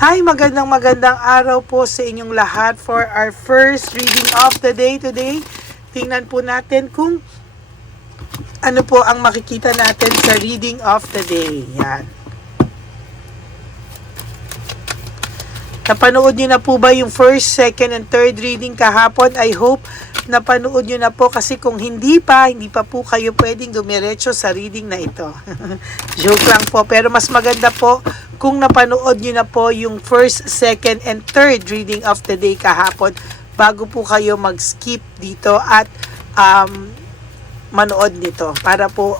Hi, magandang araw po sa inyong lahat for our first reading of the day today. Tingnan po natin kung ano po ang makikita natin sa reading of the day. Yan. Napanood nyo na po ba yung first, second, and third reading kahapon? I hope napanood nyo na po kasi kung hindi pa po kayo pwedeng dumiretso sa reading na ito. Joke lang po. Pero mas maganda po kung napanood nyo na po yung first, second, and third reading of the day kahapon bago po kayo mag-skip dito at manood nito. Para po,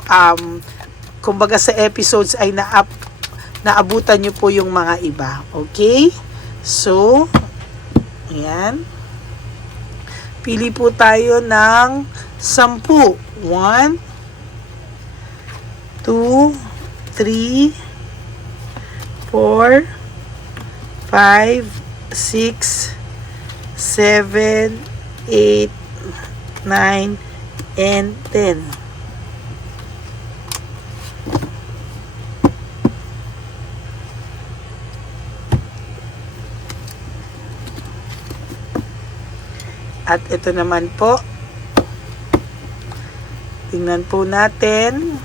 kumbaga sa episodes ay naabutan nyo po yung mga iba. Okay? So, ayan. Pili po tayo ng 10. 1, 2, 3, 4, 5, 6, 7, 8, 9, and 10. At ito naman po, tingnan po natin.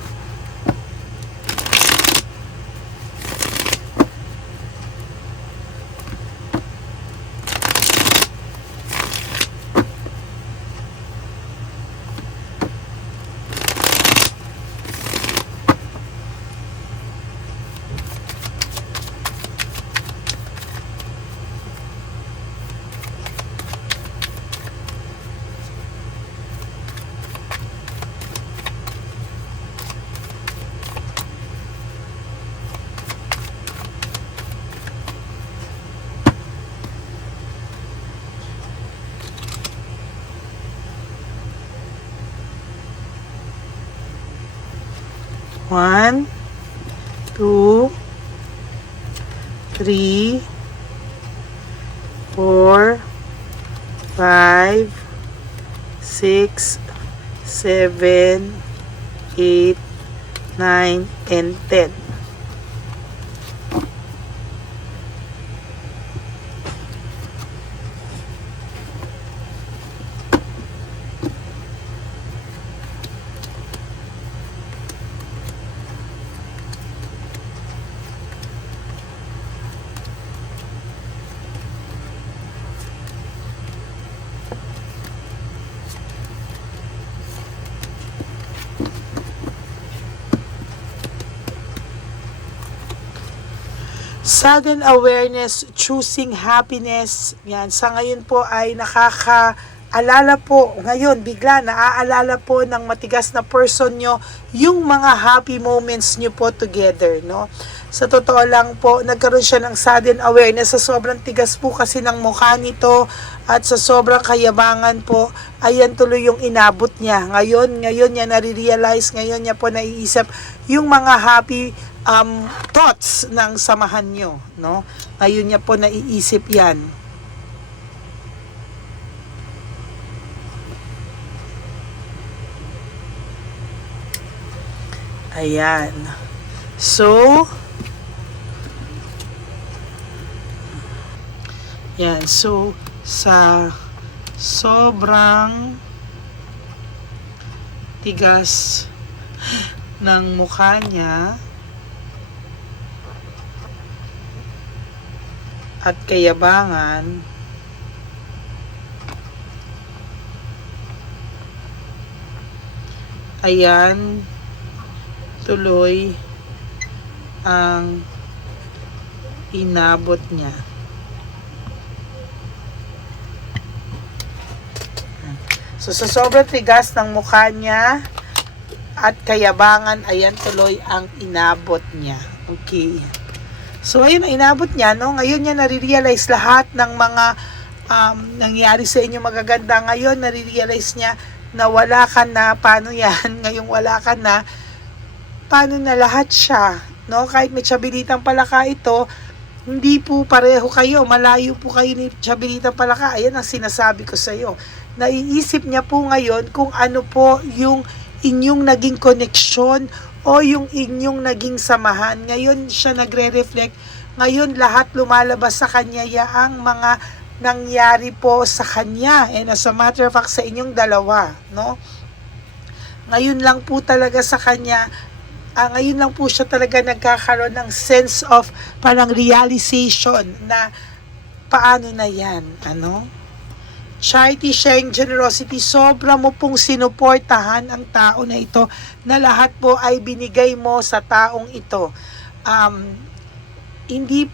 One, 2, 3, 4, 5, 6, 7, 8, 9, and 10. Sudden awareness, choosing happiness. Yan, sa ngayon po ay nakakaalala po, ngayon bigla naaalala po ng matigas na person nyo yung mga happy moments nyo po together, no? Sa totoo lang po, nagkaroon siya ng sudden awareness sa sobrang tigas po kasi ng mukha nito at sa sobrang kayabangan po, ayan tuloy yung inabot niya. Ngayon niya nare-realize, ngayon niya po naiisip yung mga happy thoughts ng samahan nyo, no? Ngayon niya po naiisip yan. Ayan. So, yan. So, sa sobrang tigas ng mukha niya at kayabangan, ayan tuloy ang inabot niya. So sa sobrang tigas ng mukha niya at kayabangan, ayan tuloy ang inabot niya. Okay. So, ayun, inabot niya, no? Ngayon niya nare-realize lahat ng mga nangyari sa inyo magaganda. Ngayon, nare-realize niya na wala ka na. Paano yan? Ngayong wala ka na, paano na lahat siya? No? Kahit may Tiyabilitang Palaka ito, hindi po pareho kayo. Malayo po kayo ni Tiyabilitang Palaka. Ayan ang sinasabi ko sa iyo. Naiisip niya po ngayon kung ano po yung inyong naging koneksyon o yung inyong naging samahan. Ngayon siya nagre-reflect Ngayon lahat lumalabas sa kanya ang mga nangyari po sa kanya. And as a matter of fact, sa inyong dalawa, no? Ngayon lang po talaga sa kanya, ngayon lang po siya talaga nagkakaroon ng sense of parang realization na paano na yan, ano? Charity, sharing, generosity, sobra mo pong sinuportahan ang tao na ito na lahat po ay binigay mo sa taong ito. Hindi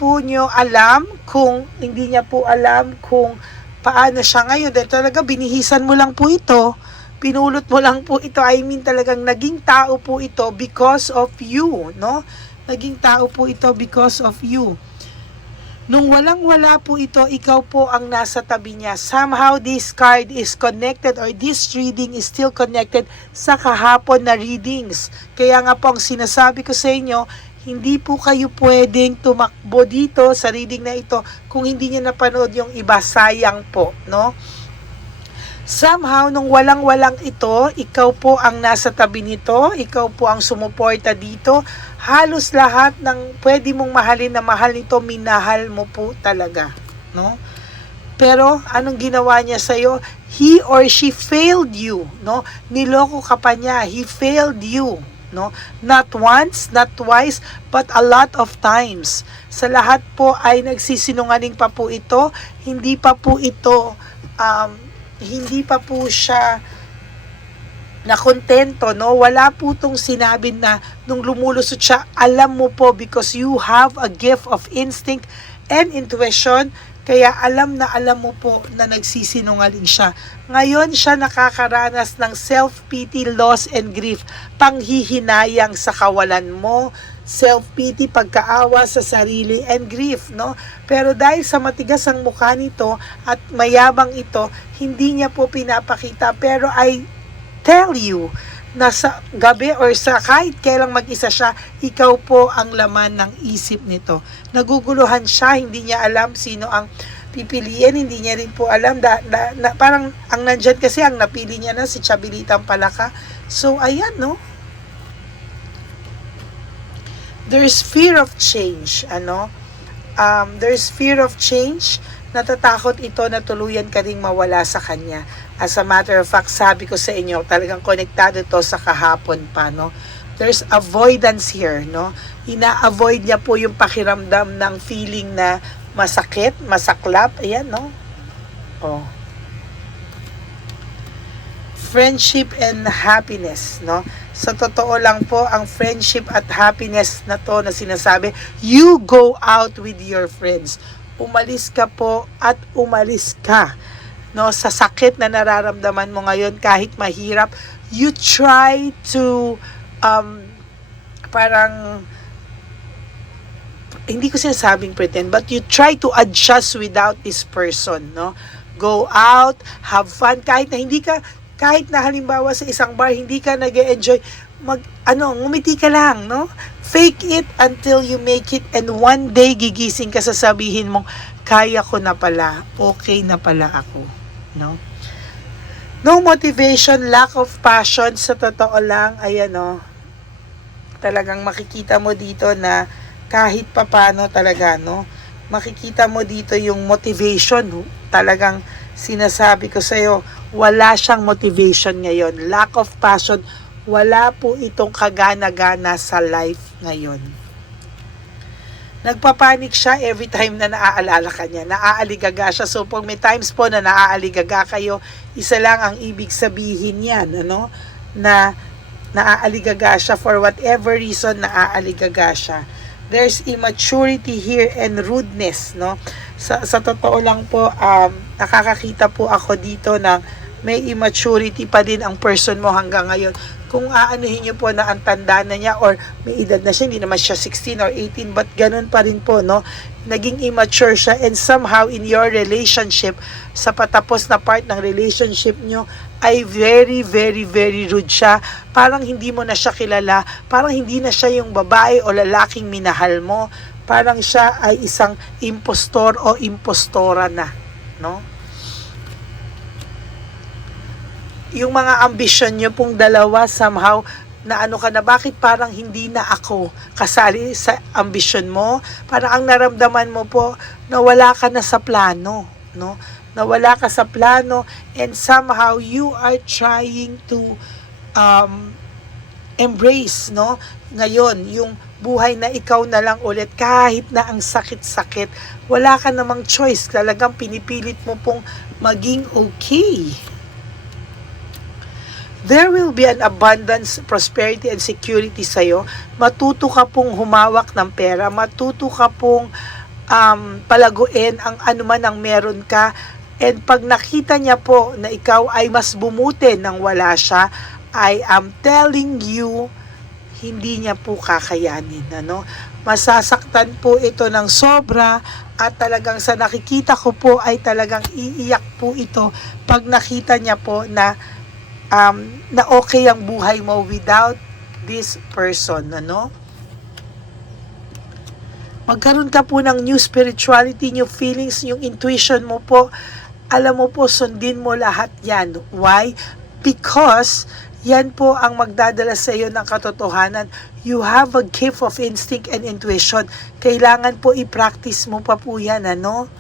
niya po alam kung paano siya ngayon dahil talaga binihisan mo lang po ito. Pinulot mo lang po ito. I mean talagang naging tao po ito because of you, no? Naging tao po ito because of you. Nung walang-wala po ito, ikaw po ang nasa tabi niya. Somehow this card is connected or this reading is still connected sa kahapon na readings. Kaya nga po ang sinasabi ko sa inyo, hindi po kayo pwedeng tumakbo dito sa reading na ito kung hindi niyo napanood yung iba, sayang po, no? Somehow, nung walang-walang ito, ikaw po ang nasa tabi nito, ikaw po ang sumuporta dito, halos lahat ng pwede mong mahalin na mahal nito, minahal mo po talaga, no? Pero, anong ginawa niya sa'yo? He or she failed you, no? Niloko ka pa niya, he failed you, no? Not once, not twice, but a lot of times. Sa lahat po ay nagsisinungaling pa po ito, hindi pa po siya nakontento, no? Wala po itong sinabi na nung lumulusot siya, alam mo po because you have a gift of instinct and intuition, kaya alam mo po na nagsisinungaling siya. Ngayon siya nakakaranas ng self-pity, loss, and grief, panghihinayang sa kawalan mo, self-pity, pagkaawa sa sarili, and grief, no? Pero dahil sa matigas ang mukha nito at mayabang ito, hindi niya po pinapakita. Pero I tell you na sa gabi or sa kahit kailang mag-isa siya, ikaw po ang laman ng isip nito. Naguguluhan siya, hindi niya alam sino ang pipiliin, hindi niya rin po alam. Parang ang nandyan kasi, ang napili niya na si Chabilitang Palaka. So, ayan, no? There's fear of change, ano? There's fear of change. Natatakot ito na tuluyan ka ring mawala sa kanya. As a matter of fact, sabi ko sa inyo, talagang konektado to sa kahapon pa, no? There's avoidance here, no? Ina-avoid niya po yung pakiramdam ng feeling na masakit, masaklap. Ayan, no? Oh. Friendship and happiness, no? Sa totoo lang po, ang friendship at happiness na to na sinasabi, you go out with your friends. Umalis ka po at umalis ka, no? Sa sakit na nararamdaman mo ngayon, kahit mahirap, you try to parang hindi ko sinasabing pretend, but you try to adjust without this person, no? Go out, have fun, kahit na halimbawa sa isang bar, hindi ka nag-enjoy, ngumiti ka lang, no? Fake it until you make it, and one day gigising ka, sasabihin mong, kaya ko na pala, okay na pala ako, no? No motivation, lack of passion, sa totoo lang, ayan, no? Talagang makikita mo dito na kahit papano talaga, no? Makikita mo dito yung motivation, no? Talagang sinasabi ko sa'yo, wala siyang motivation ngayon. Lack of passion, wala po itong kagana-gana sa life ngayon. Nagpapanik siya every time na naaalala ka niya. Naaaligaga siya. So, pag may times po na naaaligaga kayo, isa lang ang ibig sabihin yan, ano? Na naaaligaga siya for whatever reason, naaaligaga siya. There's immaturity here and rudeness, no? Sa totoo lang po, nakakakita po ako dito ng may immaturity pa din ang person mo hanggang ngayon. Kung aanuhin nyo po na ang tanda na niya or may edad na siya, hindi naman siya 16 or 18, but ganun pa rin po, no? Naging immature siya, and somehow in your relationship, sa patapos na part ng relationship nyo, ay very, very, very rude siya. Parang hindi mo na siya kilala, parang hindi na siya yung babae o lalaking minahal mo. Parang siya ay isang impostor o impostora na, no? Yung mga ambisyon nyo pong dalawa, somehow na ano ka na, bakit parang hindi na ako kasali sa ambisyon mo? Parang ang naramdaman mo po na wala ka na sa plano, no? Nawala ka sa plano, and somehow you are trying to embrace, no? Ngayon, yung buhay na ikaw na lang ulit, kahit na ang sakit-sakit, wala ka namang choice. Talagang pinipilit mo pong maging okay. There will be an abundance, prosperity, and security sa'yo. Matuto ka pong humawak ng pera. Matuto ka pong palaguin ang anuman ang meron ka. And pag nakita niya po na ikaw ay mas bumuti nang wala siya, I am telling you, hindi niya po kakayanin. Ano? Masasaktan po ito ng sobra, at talagang sa nakikita ko po ay talagang iiyak po ito pag nakita niya po na okay ang buhay mo without this person, ano? Magkaroon ka po ng new spirituality, new feelings, yung intuition mo po. Alam mo po, sundin mo lahat yan. Why? Because yan po ang magdadala sa iyo ng katotohanan. You have a gift of instinct and intuition. Kailangan po i-practice mo pa po yan, ano?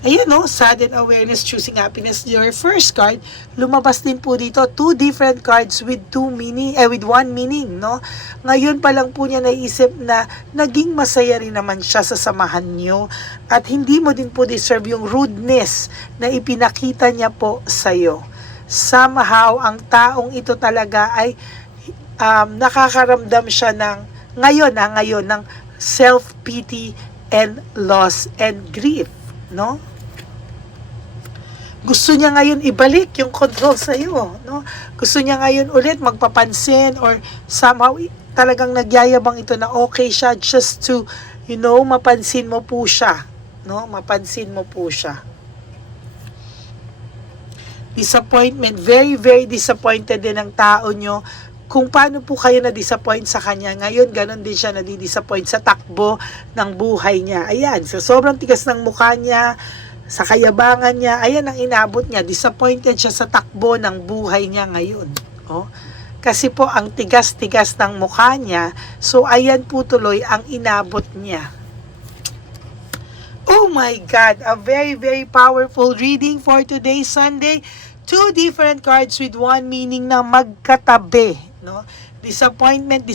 Ayan, no? Sudden awareness, choosing happiness. Your first card, lumabas din po dito, 2 different cards with with one meaning, no? Ngayon pa lang po niya naisip na naging masaya rin naman siya sa samahan niyo, at hindi mo din po deserve yung rudeness na ipinakita niya po sa'yo. Somehow, ang taong ito talaga ay nakakaramdam siya ngayon ng self-pity and loss and grief, no? Gusto niya ngayon ibalik yung control sa iyo, no? Gusto niya ngayon ulit magpapansin, or somehow talagang nagyayabang ito na okay siya just to, mapansin mo po siya, no? Mapansin mo po siya. Disappointment, very very disappointed din ang tao nyo kung paano po kayo na-disappoint sa kanya. Ngayon, ganun din siya na-disappoint sa takbo ng buhay niya. Ayan, so sobrang tigas ng mukha niya, sa kayabangan niya, ayan ang inabot niya. Disappointed siya sa takbo ng buhay niya ngayon. Oh. Kasi po, ang tigas-tigas ng mukha niya, so ayan po tuloy ang inabot niya. Oh my God, a very, very powerful reading for today, Sunday. 2 different cards with one meaning na magkatabi, no? Disappointment,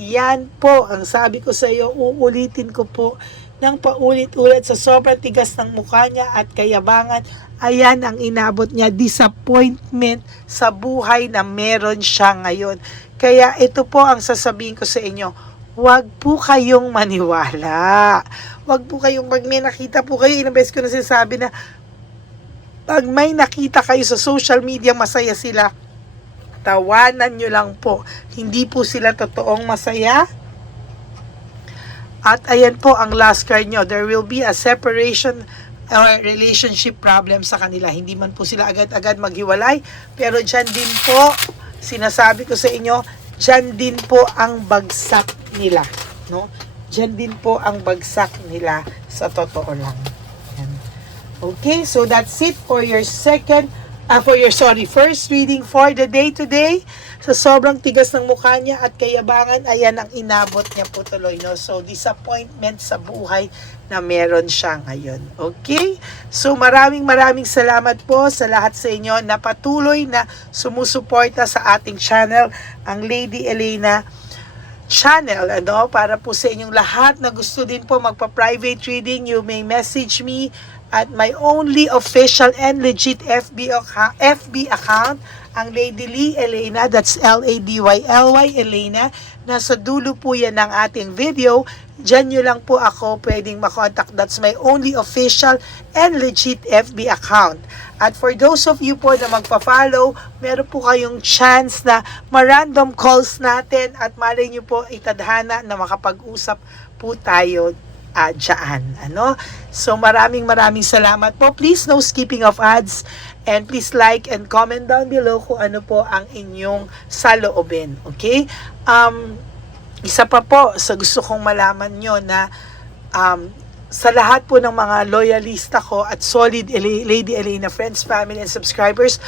yan po ang sabi ko sa iyo, uulitin ko po ng paulit-ulit sa sobrang tigas ng mukha niya at kayabangan. Ayan ang inabot niya, disappointment sa buhay na meron siya ngayon. Kaya ito po ang sasabihin ko sa inyo, huwag po kayong maniwala. Huwag po kayong, pag may nakita po kayo, ilang beses ko na sinasabi na, pag may nakita kayo sa social media, masaya sila, tawanan nyo lang po. Hindi po sila totoong masaya. At ayan po ang last card nyo. There will be a separation or relationship problem sa kanila. Hindi man po sila agad-agad maghiwalay. Pero dyan din po, sinasabi ko sa inyo, dyan din po ang bagsak nila. No? Dyan din po ang bagsak nila sa totoo lang. Yan. Okay, so that's it for your first reading for the day today. Sa sobrang tigas ng mukha niya at kayabangan, ayan ang inabot niya po tuloy, no? So, disappointment sa buhay na meron siya ngayon. Okay? So, maraming salamat po sa lahat sa inyo na patuloy na sumusuporta sa ating channel, ang Lady Elena channel, ano? Para po sa inyong lahat na gusto din po magpa-private reading, you may message me at my only official and legit FB account, ang Lady Lee Elena, that's Ladyly Elena. Nasa dulo po yan ng ating video. Diyan nyo lang po ako pwedeng makontak. That's my only official and legit FB account. At for those of you po na magpa-follow, meron po kayong chance na ma-random calls natin at malay nyo po itadhana na makapag-usap po tayo dyan. Ano? So maraming salamat po. Please no skipping of ads. And please like and comment down below kung ano po ang inyong saloobin. Okay? Isa pa po sa gusto kong malaman nyo na sa lahat po ng mga loyalista ko at solid Lady Elena friends, family, and subscribers,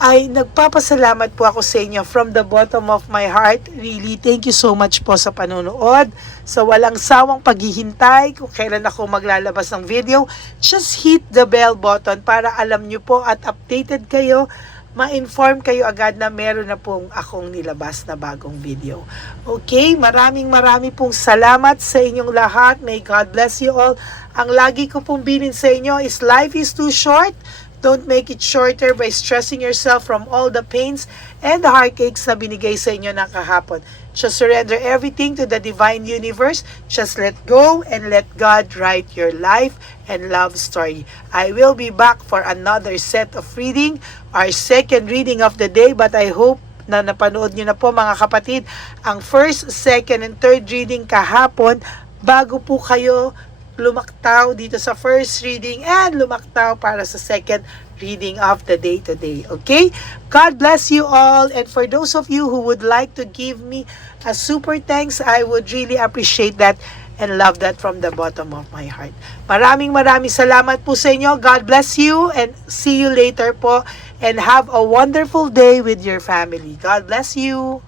ay nagpapasalamat po ako sa inyo from the bottom of my heart. Really, thank you so much po sa panonood, sa walang sawang paghihintay kung kailan ako maglalabas ng video. Just hit the bell button para alam nyo po at updated kayo, ma-inform kayo agad na meron na pong akong nilabas na bagong video. Okay, maraming pong salamat sa inyong lahat. May God bless you all. Ang lagi ko pong bilin sa inyo is life is too short. Don't make it shorter by stressing yourself from all the pains and the heartaches na binigay sa inyo ng kahapon. Just surrender everything to the divine universe. Just let go and let God write your life and love story. I will be back for another set of reading, our second reading of the day, but I hope na napanood nyo na po mga kapatid ang first, second, and third reading kahapon bago po kayo lumaktaw dito sa first reading and lumaktaw para sa second reading of the day today. Okay? God bless you all, and for those of you who would like to give me a super thanks, I would really appreciate that and love that from the bottom of my heart. Maraming salamat po sa inyo. God bless you and see you later po, and have a wonderful day with your family. God bless you.